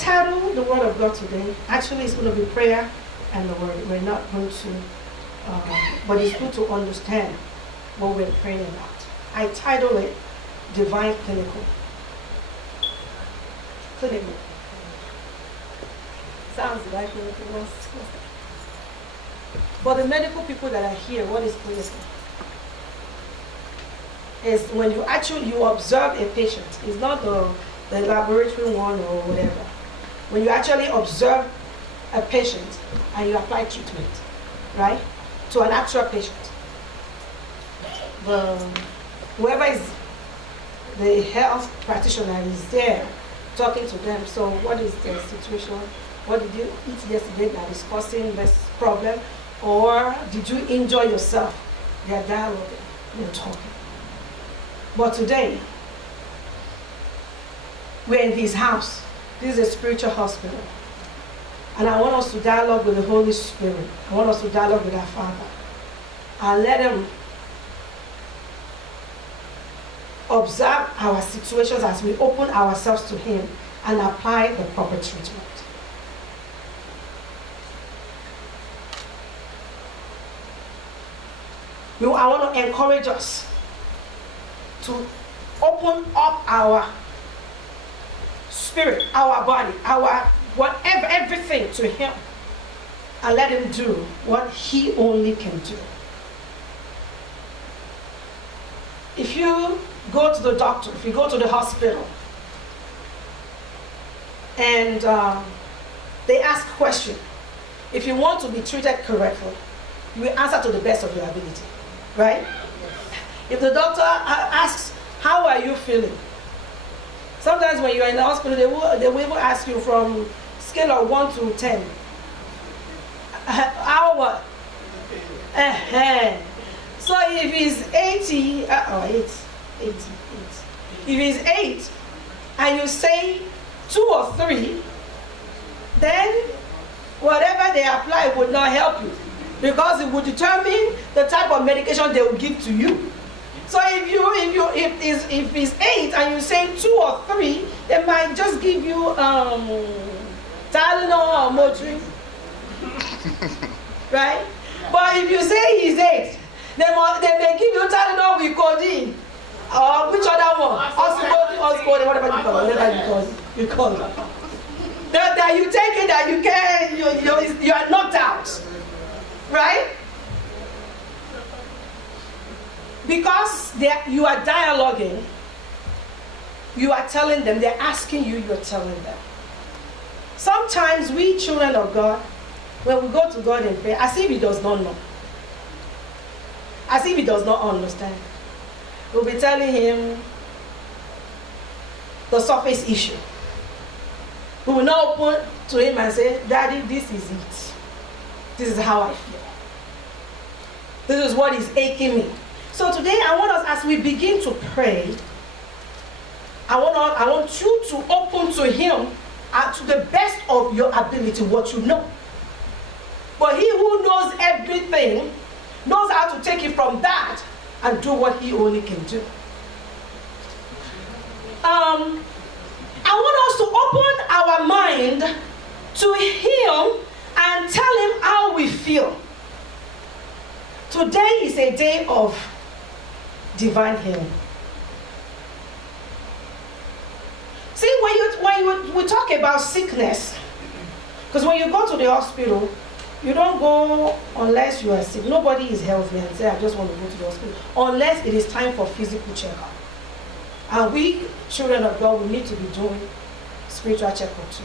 title the Word of God today, actually it's going to be prayer and the Word. We're not going to, but it's good to understand what we're praying about. I title it Divine Clinical. Clinical. Sounds like clinical. What's that? For the medical people that are here, what is clinical? Is when you observe a patient. It's not the laboratory one or whatever. When you actually observe a patient and you apply treatment, right, to an actual patient. Whoever is the health practitioner is there talking to them. So what is the situation? What did you eat yesterday that is causing this problem? Or did you enjoy yourself? They are dialoguing, they're talking. But today, we're in his house. This is a spiritual hospital. And I want us to dialogue with the Holy Spirit. I want us to dialogue with our Father. And let him observe our situations as we open ourselves to him and apply the proper treatment. I want to encourage us to open up our spirit, our body, our whatever, everything to him, and let him do what he only can do. If you go to the doctor, if you go to the hospital, and they ask a question, if you want to be treated correctly, you will answer to the best of your ability, right? If the doctor asks, how are you feeling? Sometimes when you're in the hospital, they will even ask you from scale of 1 to 10. How what? So if it's 80, 8. If it's 8, and you say 2 or 3, then whatever they apply would not help you, because it would determine the type of medication they will give to you. So if it's 8 and you say 2 or 3, they might just give you Tylenol or Motrin, right? But if you say it's 8, they may give you Tylenol with codeine, or which other one? Oscode, whatever you call it. That you take it, that you can, you are knocked out, right? Because you are dialoguing, you are telling them, they're asking you, you're telling them. Sometimes we children of God, when we go to God in prayer, as if he does not know, as if he does not understand, we'll be telling him the surface issue. We will not open to him and say, Daddy, this is it. This is how I feel. This is what is aching me. So today I want us, as we begin to pray, I want you to open to him to the best of your ability what you know. But he who knows everything knows how to take it from that and do what he only can do. I want us to open our mind to him and tell him how we feel. Today is a day of divine healing. See, when we talk about sickness, because when you go to the hospital, you don't go unless you are sick. Nobody is healthy and say, I just want to go to the hospital, unless it is time for physical checkup. And we, children of God, we need to be doing spiritual checkup too.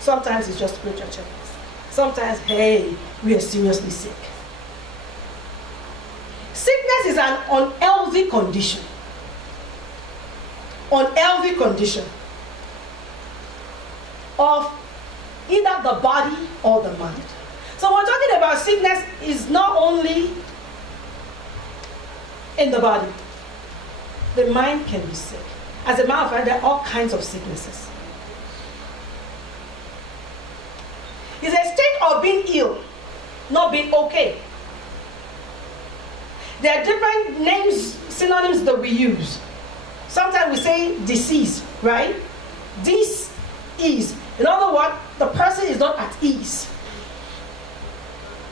Sometimes it's just spiritual checkup. Sometimes, hey, we are seriously sick. Sickness is an unhealthy condition. Unhealthy condition of either the body or the mind. So we're talking about sickness is not only in the body. The mind can be sick. As a matter of fact, there are all kinds of sicknesses. It's a state of being ill, not being okay. There are different names, synonyms that we use. Sometimes we say disease, right? This ease. In other words, the person is not at ease.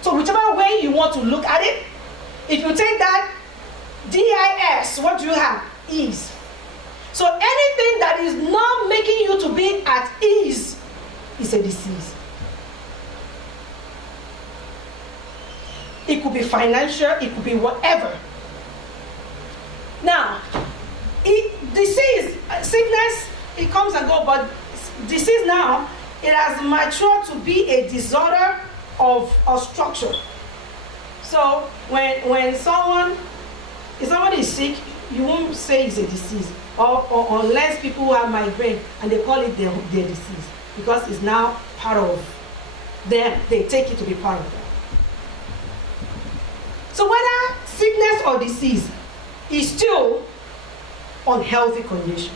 So whichever way you want to look at it, if you take that DIS, what do you have? Ease. So anything that is not making you to be at ease is a disease. It could be financial, it could be whatever. Now, disease, sickness, it comes and goes, but disease now, it has matured to be a disorder of structure. So when someone, if somebody is sick, you won't say it's a disease, or unless people who have migraine and they call it their disease, because it's now part of them. They take it to be part of them. So whether sickness or disease is still unhealthy condition.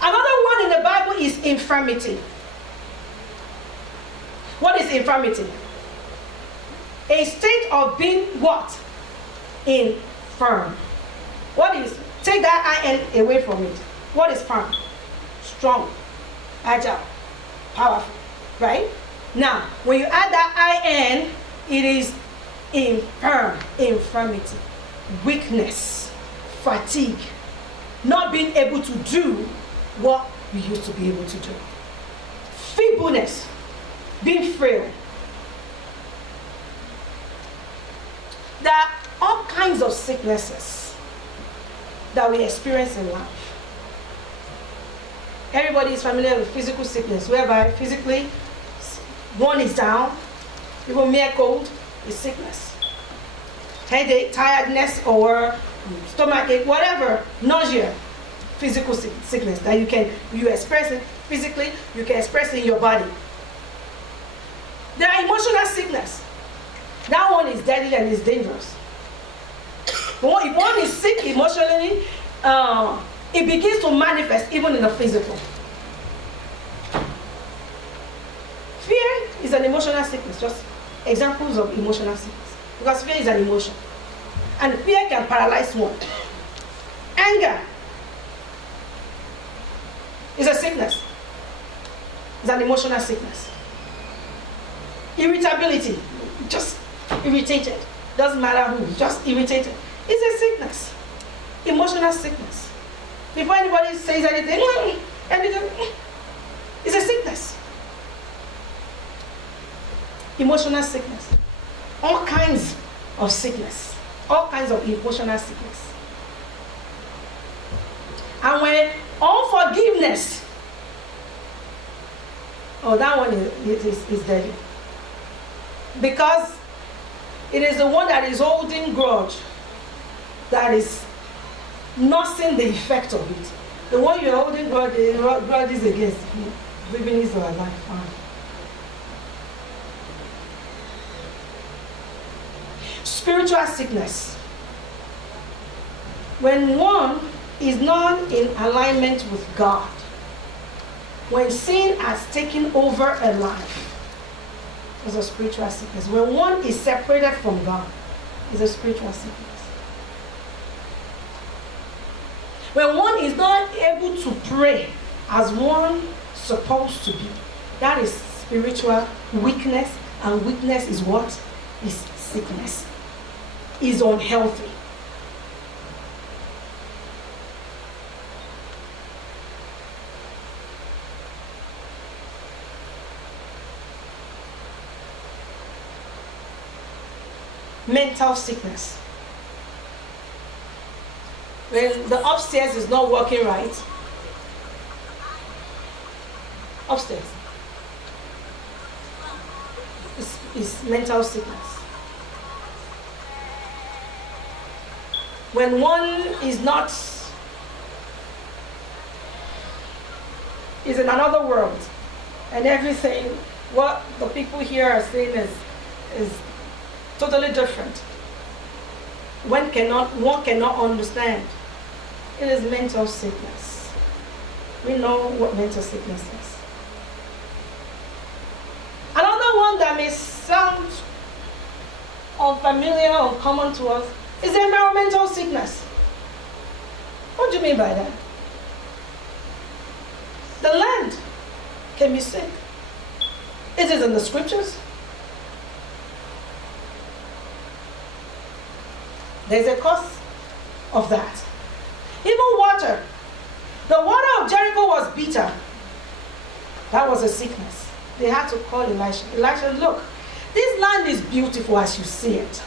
Another one in the Bible is infirmity. What is infirmity? A state of being what? Infirm. What is? Take that IN away from it. What is firm? Strong, agile, powerful, right? Now, when you add that IN, it is infirm, infirmity, weakness, fatigue, not being able to do what we used to be able to do. Feebleness, being frail. There are all kinds of sicknesses that we experience in life. Everybody is familiar with physical sickness, whereby physically one is down, even mere cold is sickness. Headache, tiredness, or stomach ache, whatever, nausea, physical sickness that you express it physically, you can express it in your body. There are emotional sickness. That one is deadly and is dangerous. But if one is sick emotionally, it begins to manifest even in the physical. Fear is an emotional sickness, just examples of emotional sickness. Because fear is an emotion. And fear can paralyze one. Anger is a sickness. It's an emotional sickness. Irritability, just irritated. Doesn't matter who, just irritated. It's a sickness. Emotional sickness. Before anybody says anything, it's a sickness. Emotional sickness. All kinds of sickness. All kinds of emotional sickness. And when unforgiveness, that one is deadly. Because it is the one that is holding grudge that is nursing the effect of it. The one you're holding grudges against, living is our life. Spiritual sickness. When one is not in alignment with God, when sin has taken over a life, it's a spiritual sickness. When one is separated from God, it's a spiritual sickness. When one is not able to pray as one supposed to be, that is spiritual weakness, and weakness is what? Is sickness. Is unhealthy. Mental sickness. When the upstairs is not working right, upstairs is mental sickness. When one is not, is in another world, and everything, what the people here are saying is totally different. One cannot understand. It is mental sickness. We know what mental sickness is. Another one that may sound unfamiliar or uncommon to us is environmental sickness. What do you mean by that? The land can be sick. It is in the scriptures. There's a cause of that. Even water. The water of Jericho was bitter. That was a sickness. They had to call Elisha. Elisha, look, this land is beautiful as you see it.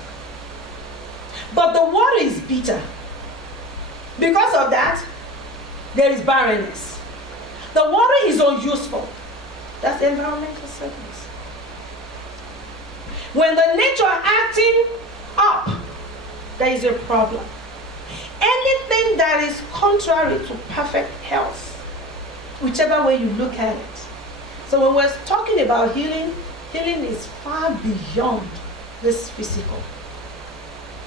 But the water is bitter. Because of that, there is barrenness. The water is unuseful. That's environmental sickness. When the nature acting up, there is a problem. Anything that is contrary to perfect health, whichever way you look at it. So when we're talking about healing, healing is far beyond this physical.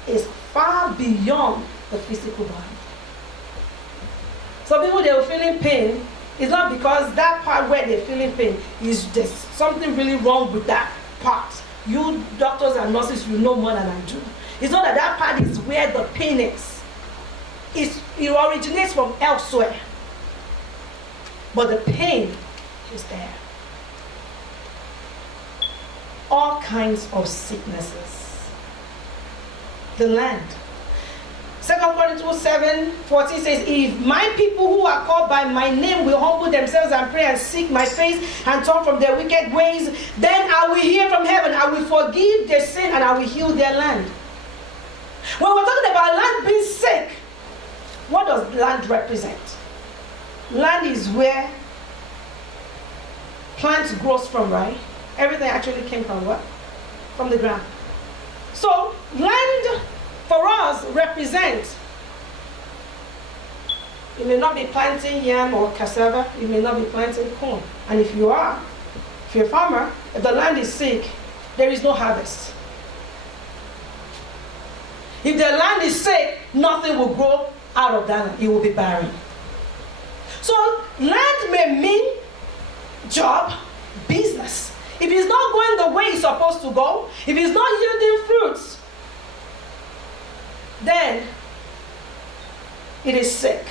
It's far beyond the physical body. Some people, they are feeling pain. It's not because that part where they're feeling pain is there's something really wrong with that part. You doctors and nurses, you know more than I do. It's not that that part is where the pain is. It originates from elsewhere. But the pain is there. All kinds of sicknesses. The land. 2 Corinthians 7:14 says, if my people who are called by my name will humble themselves and pray and seek my face and turn from their wicked ways, then I will hear from heaven, I will forgive their sin and I will heal their land. When we're talking about land being sick, what does land represent? Land is where plants grows from, right? Everything actually came from what? From the ground. So land for us represents, you may not be planting yam or cassava, you may not be planting corn. And if you're a farmer, if the land is sick, there is no harvest. If the land is sick, nothing will grow out of that land. It will be barren. So land may mean job, business. If it's not going the way it's supposed to go, if it's not yielding fruits, then it is sick.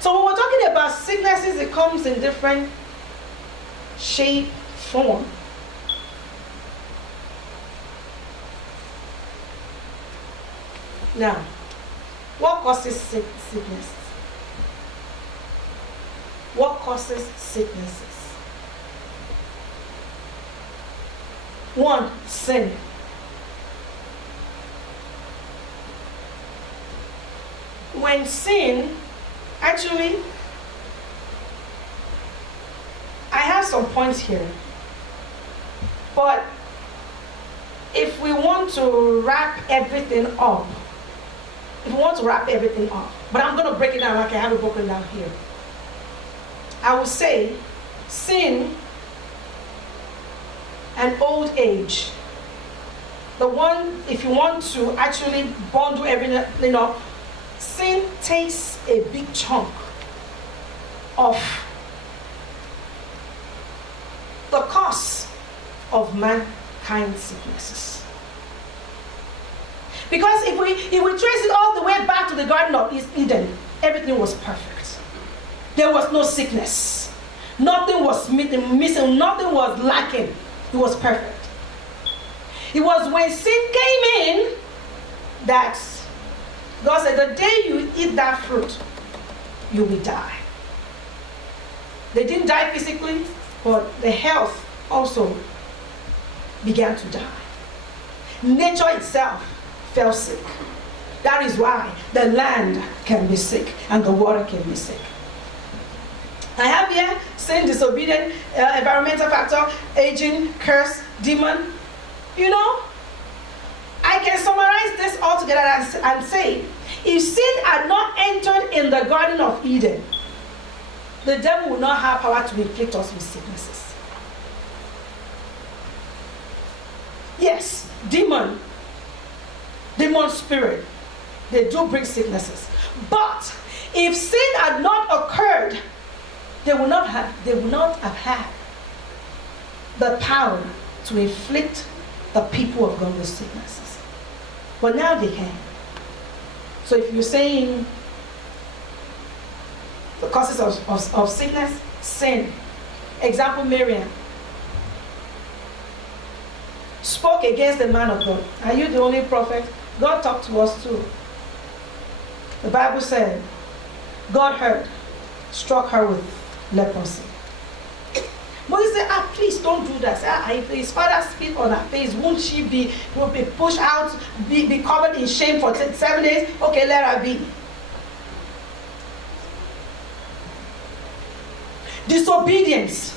So when we're talking about sicknesses, it comes in different shape, form. Now, what causes sickness? What causes sicknesses? One, sin. When sin, actually, I have some points here. But if we want to wrap everything up, but I'm going to break it down like I have it broken down here. I will say sin and old age. The one, if you want to actually bundle everything up, sin takes a big chunk of the cause of mankind's sicknesses. Because if we trace it all the way back to the Garden of Eden, everything was perfect. There was no sickness. Nothing was missing. Nothing was lacking. It was perfect. It was when sin came in that God said, the day you eat that fruit, you will die. They didn't die physically, but the health also began to die. Nature itself fell sick. That is why the land can be sick and the water can be sick. I have here sin, disobedient, environmental factor, aging, curse, demon. You know, I can summarize this all together and say, if sin had not entered in the Garden of Eden, the devil would not have power to inflict us with sicknesses. Yes, demon spirit, they do bring sicknesses. But if sin had not occurred, they would not have had the power to inflict the people of God with sicknesses. But now they can. So if you're saying the causes of sickness? Sin. Example, Miriam spoke against the man of God. Are you the only prophet? God talked to us too. The Bible said, God heard, struck her with leprosy. Moses said, please don't do that. If his father spit on her face, will be pushed out, be covered in shame for 7 days? Okay, let her be. Disobedience.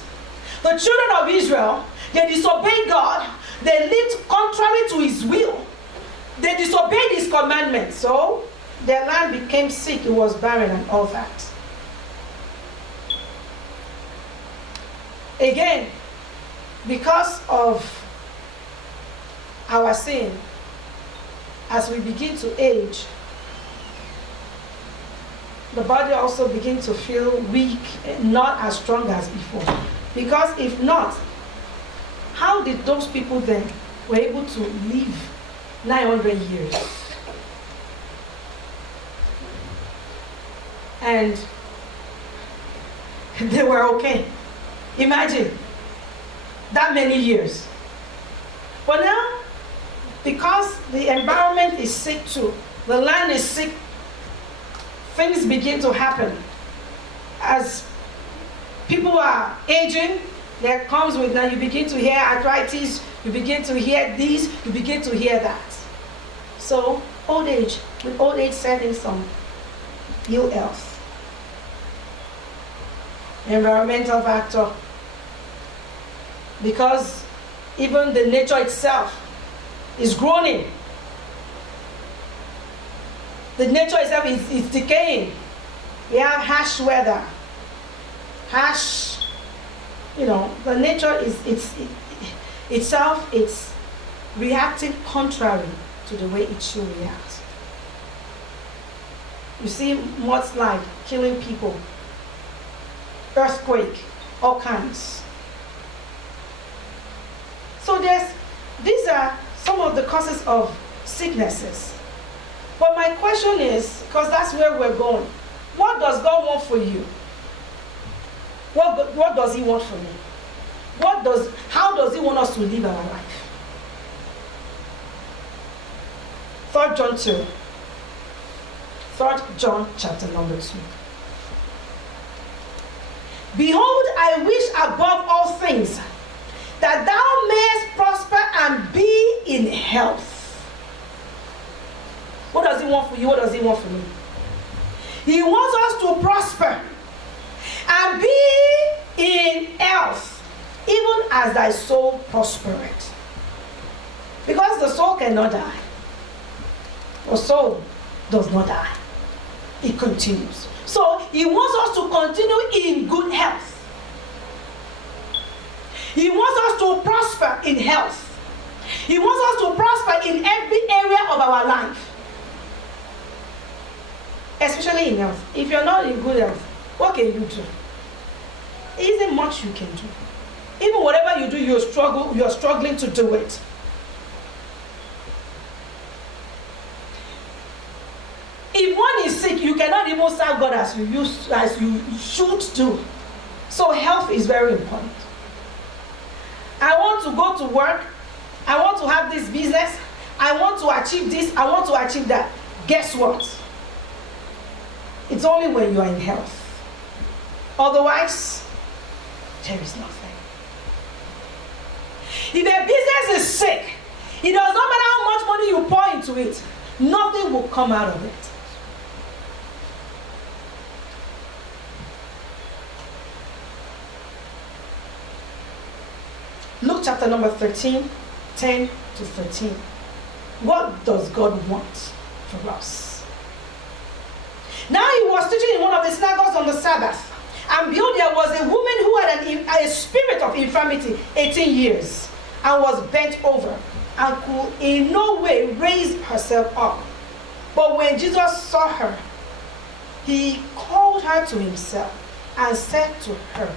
The children of Israel, they disobeyed God. They lived contrary to his will. They disobeyed his commandments. So their land became sick, it was barren and all that. Again, because of our sin, as we begin to age, the body also begins to feel weak, not as strong as before. Because if not, how did those people then were able to live 900 years? And they were okay. Imagine that many years. But now, because the environment is sick too, the land is sick, things begin to happen. As people are aging, there comes with now, you begin to hear arthritis, you begin to hear this, you begin to hear that. So, old age, with old age setting some ill health. Environmental factor. Because even the nature itself is groaning. The nature itself is decaying. We have harsh weather. Harsh, the nature itself, it's reacting contrary to the way it should react. You see mudslide killing people, earthquake, all kinds. So these are some of the causes of sicknesses. But my question is, because that's where we're going, what does God want for you? What does he want for me? How does he want us to live our life? 3 John 2. 3 John chapter number 2. Behold, I wish above all things that thou mayest prosper and be in health. What does he want for you? What does he want for me? He wants us to prosper and be in health, even as thy soul prospereth. Because the soul cannot die. The soul does not die. It continues. So he wants us to continue in good health. He wants us to prosper in health. He wants us to prosper in every area of our life. Especially in health. If you're not in good health, what can you do? There isn't much you can do. Even whatever you do, you're struggling to do it. If one is sick, you cannot even serve God as you should do. So health is very important. I want to go to work. I want to have this business. I want to achieve this. I want to achieve that. Guess what? It's only when you are in health. Otherwise, there is nothing. If a business is sick, it does not matter how much money you pour into it, nothing will come out of it. Luke chapter number 13, 10 to 13. What does God want from us? Now he was teaching in one of the synagogues on the Sabbath. And behold, there was a woman who had a spirit of infirmity 18 years and was bent over and could in no way raise herself up. But when Jesus saw her, he called her to himself and said to her,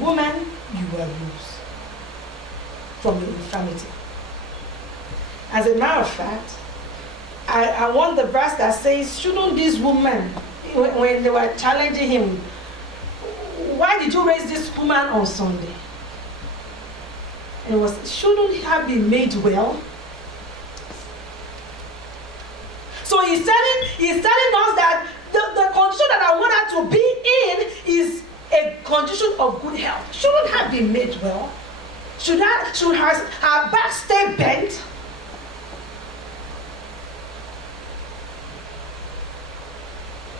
"Woman, you are loose from your infirmity." As a matter of fact, I want the verse that says, shouldn't this woman, when they were challenging him, why did you raise this woman on Sunday? And it was, shouldn't have been made well. So he's telling us that the condition that I want her to be in is a condition of good health. Shouldn't have been made well. Should her back stay bent?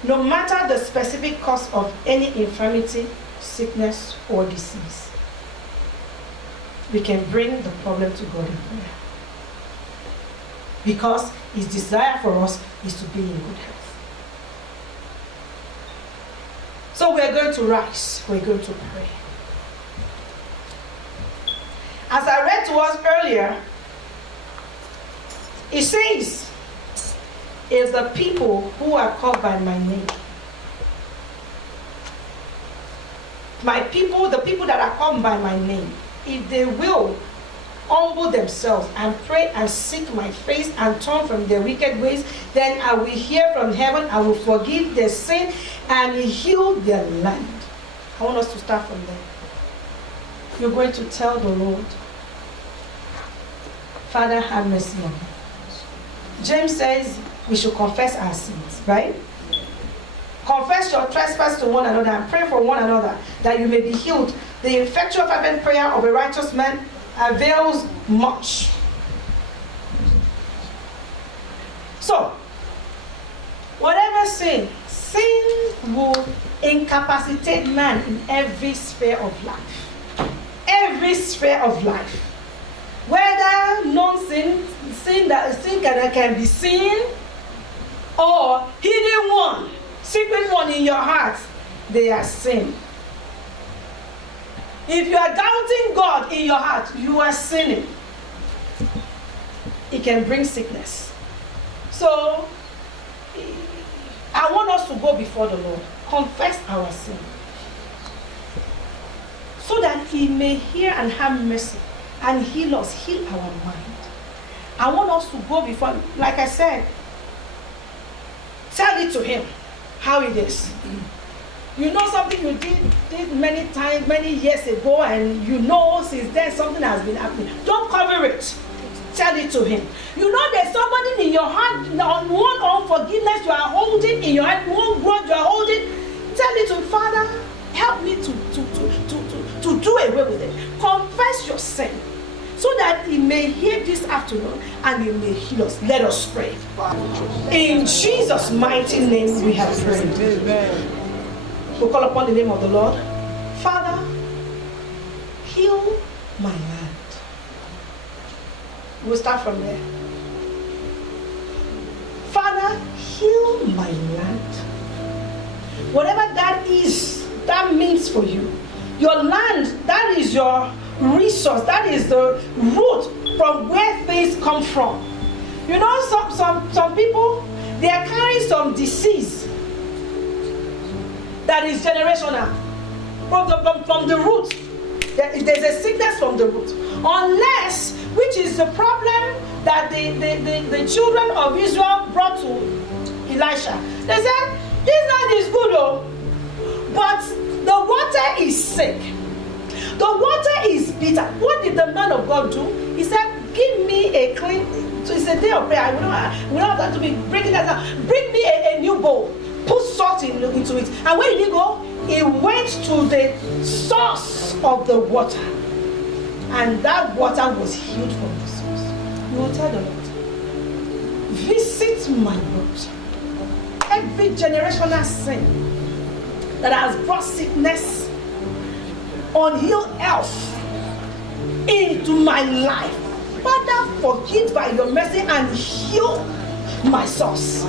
No matter the specific cause of any infirmity, sickness, or disease, we can bring the problem to God in prayer. Because his desire for us is to be in good health. So we're going to rise. We're going to pray. As I read to us earlier, it says, if the people who are called by my name, my people, the people that are called by my name, if they will humble themselves and pray and seek my face and turn from their wicked ways, then I will hear from heaven, I will forgive their sin and heal their land. I want us to start from there. You're going to tell the Lord, Father, have mercy on me. James says we should confess our sins, right? Confess your trespass to one another and pray for one another that you may be healed. The effectual fervent prayer of a righteous man avails much. So, whatever sin will incapacitate man in every sphere of life. Every sphere of life. Whether non-sin, sin that can be seen, or hidden one, secret one in your heart, they are sin. If you are doubting God in your heart, you are sinning. It can bring sickness. So, I want us to go before the Lord, confess our sin, so that He may hear and have mercy and heal us, heal our mind. I want us to go before Him. Like I said, tell it to Him how it is. You know something you did many times, many years ago, and you know since then something has been happening. Don't cover it. Tell it to Him. You know there's somebody in your heart, one unforgiveness you are holding in your heart, one grudge you are holding. Tell it to Him, Father, help me to do away with it. Confess your sin, so that He may hear this afternoon and He may heal us. Let us pray. In Jesus' mighty name we have prayed. Amen. We'll call upon the name of the Lord. Father, heal my land. We'll start from there. Father, heal my land. Whatever that is, that means for you. Your land, that is your resource. That is the root from where things come from. You know, some people, they are carrying some disease that is generational. From the root. There's a sickness from the root. Unless, which is the problem that the children of Israel brought to Elisha. They said, this land is good, oh, but the water is sick. The water is bitter. What did the man of God do? He said, give me a clean, so it's a day of prayer. We don't have to be breaking that down. Bring me a new bowl. Put salt into it. And where did he go? He went to the source of the water. And that water was healed from the source. You will tell the Lord, visit my root. Every generational sin that has brought sickness, unhealed health into my life, Father, forgive by your mercy and heal my source.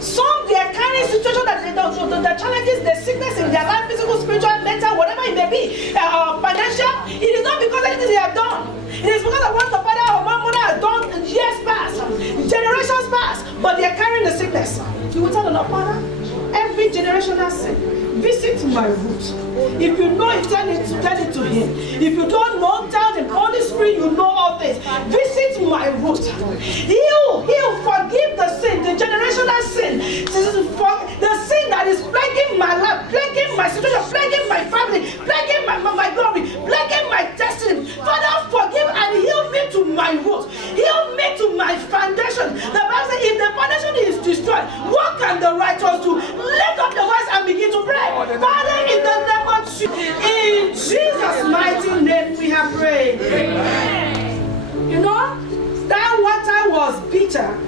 Some, they are carrying situations that they don't, the challenges, the sickness in their life, physical, spiritual, mental, whatever it may be, financial. It is not because of anything they have done. It is because of what the father or mother has done years past, generations past, but they are carrying the sickness. You will tell the Lord, Father, every generational sin, visit my root. If you know it, tell it to Him. If you don't know, tell Him, Holy Spirit, you know all this. Visit my root. Heal, forgive the sin, the generational sin, the what can the righteous do? Lift up your voice and begin to pray. Father, in the name of Jesus, in Jesus' mighty name we have prayed. Amen. You know, that water was bitter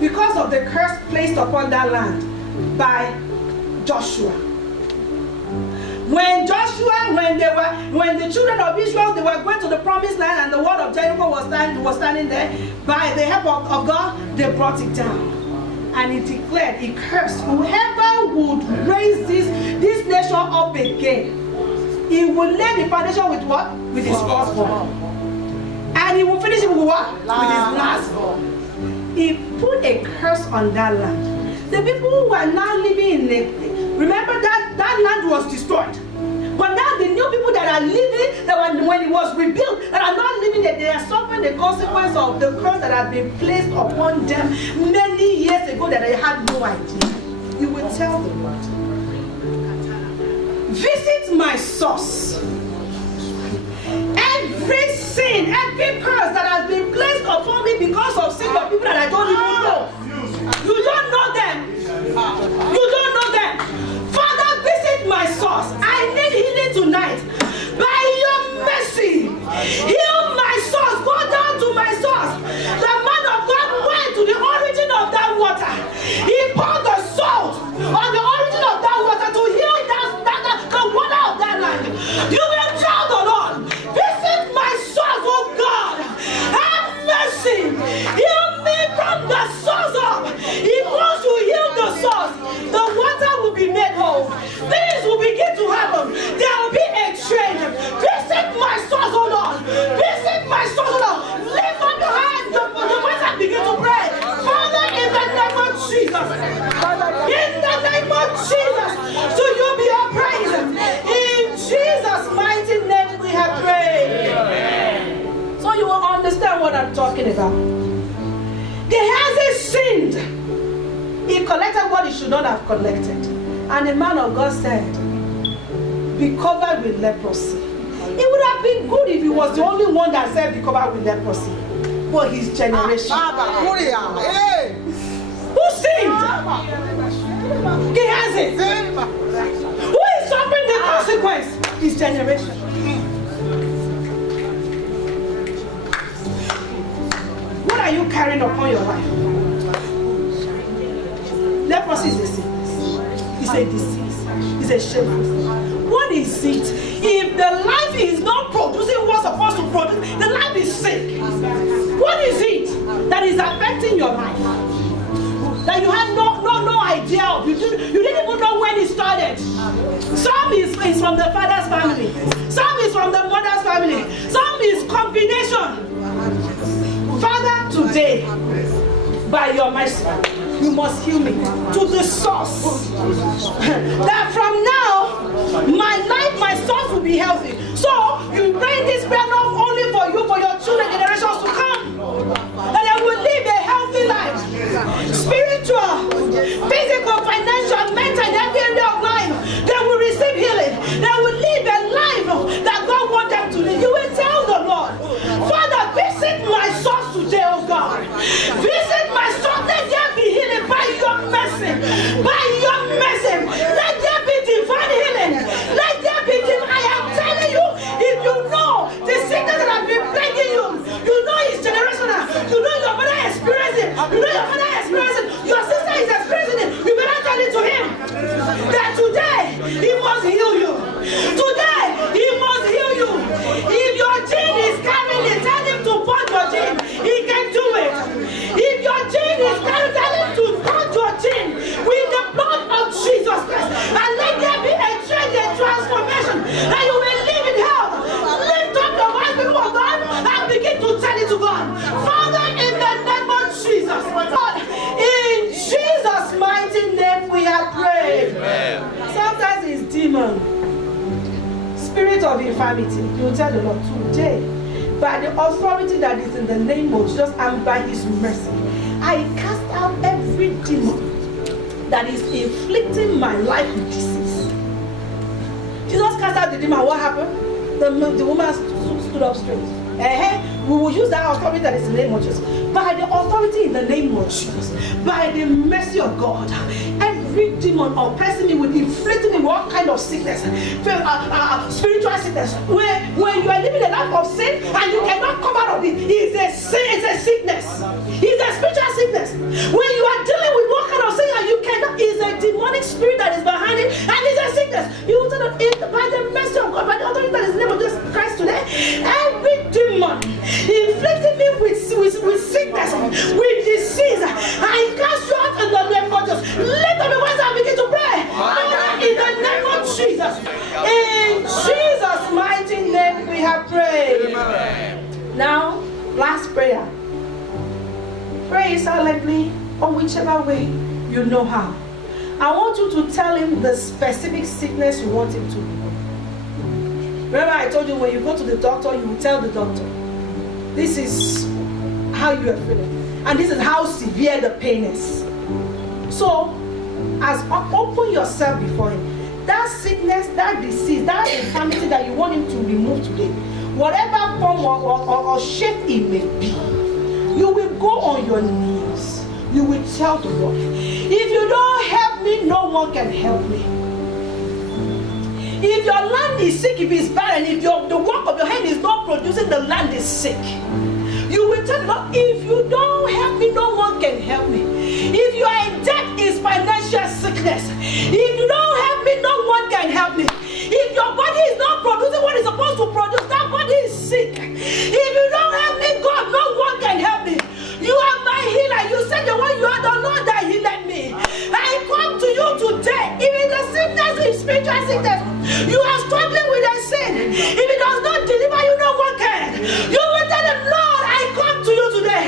because of the curse placed upon that land by Joshua. When the children of Israel, they were going to the promised land and the wall of Jericho was standing there, by the help of God, they brought it down. And he declared, he cursed, whoever would raise this nation up again, he will lay the foundation with what? With his firstborn. And he will finish it with what? With his lastborn. He put a curse on that land. The people who were now living in it, remember that land was destroyed. But now the new people that are living, when it was rebuilt, that are not living there, they are suffering the consequence of the curse that had been placed upon them many years ago that they had no idea. You will tell the Lord, visit my source. Every sin, every curse that has been placed upon me because of sin of people that I don't even know. You don't know them. You don't know them. Father, visit my source. I need healing tonight. By your mercy, heal my source. Go down to my source. The man of God went to the origin of that water. He poured the salt on the origin of that water to heal the water of that land. You will tell the Lord, visit my source, oh God. Have mercy. Heal me from the source up. If once you heal the source, the water will be made whole. Things will begin to happen. There will be a change. Visit my source, oh Lord. Visit my source, oh Lord. Lift up your hands. The voice and begin to pray. Father, in the name of Jesus. In the name of Jesus. To you be our praise. In Jesus' mighty name we have prayed. Amen. So you will understand what I'm talking about. Gehazi sinned. He collected what he should not have collected. And the man of God said, be covered with leprosy. It would have been good if he was the only one that said be covered with leprosy. But his generation. Who sinned? Gehazi. Who is suffering the consequence? His generation. What are you carrying upon your life? Leprosy is a sickness. It's a disease. It's a shame. What is it? If the life is not producing what's supposed to produce, the life is sick. What is it that is affecting your life? That you have no idea of. You didn't even know when it started. Some is from the father's family. Some is from the mother's family. Some is combination. Father, today, by your mercy, you must heal me to the source. That from now, my life, my source will be healthy. So you pray this prayer not only for you, for your children, generations to come, that they will live a healthy life, spiritual, physical, financial, mental, in every area of life. They will receive healing. They will live a life that God wants them to live. You will tell the Lord, Father, visit my source today, oh God. Visit my source. Let there be healing by your mercy. By your mercy. Let there be divine healing. Let there be divine. I am telling you, if you know the sickness that has been plaguing you, you know it's generational. You know your mother experienced it. You know your father experienced it. Your sister is experiencing it. You better tell it to him. That today, he must heal you. Today, he must heal you. If your gene is carrying it, tell him to purge your gene. He can do it. If your gene is carrying, tell him to purge your gene with the blood of Jesus Christ. And let there be a change, a transformation. And you will live in health. Lift up your voice before God and begin to tell it to God. Father, in the name of Jesus. God, in Jesus' mighty name we have prayed. Amen. Sometimes it's demon. Spirit of infirmity. You will tell the Lord today, by the authority that is in the name of Jesus and by his mercy, I cast out every demon that is inflicting my life with disease. Jesus cast out the demon. What happened? The woman stood up straight. We will use that authority that is in the name of Jesus. by the authority in the name of Jesus, by the mercy of God, every demon oppressing me with inflicting me with all kind of sickness, spiritual sickness, when you are living a life of sin and you cannot come out of it, it's a sickness. It's a spiritual sickness. When you are dealing with what kind of sin and you cannot, it's a demonic spirit that is behind it, and it's a sickness. You will tell them, by the mercy of God, by the authority that is in the name of Jesus Christ today, every demon inflicting me with sickness, with disease, I cast you out in the name of Jesus. Lift up your voice and begin to pray. Father, in the name of Jesus. In Jesus' mighty name we have prayed. Amen. Now, last prayer. Pray silently or whichever way you know how. I want you to tell him the specific sickness you want him to remove. Remember I told you when you go to the doctor, you will tell the doctor, this is how you are feeling, and this is how severe the pain is. So, open yourself before him. That sickness, that disease, that infirmity that you want him to remove today, whatever form or shape it may be, you will go on your knees. You will tell the Lord, if you don't help me, no one can help me. If your land is sick, if it's barren, if the work of your hand is not producing, the land is sick. You will tell the Lord, if you don't help me, no one can help me. If you are in debt, it's financial sickness. If you don't help me, no one can help me. If your body is not producing what it's supposed to produce, that body is sick. If you don't help me, God, no one can help me. You are my healer. You said the one you are the Lord that healed me. I come to you today. Even the sickness, if spiritual sickness, you are struggling with a sin. If it does not deliver you, no one can. You will tell them, Lord, I come to you today.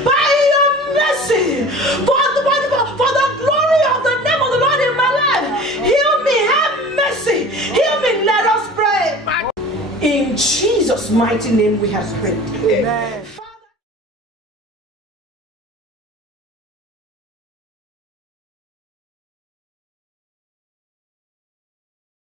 By your mercy, for the glory of the name of the Lord in my life, heal me, have mercy. Heal me, let us pray. In Jesus' mighty name we have prayed. Amen.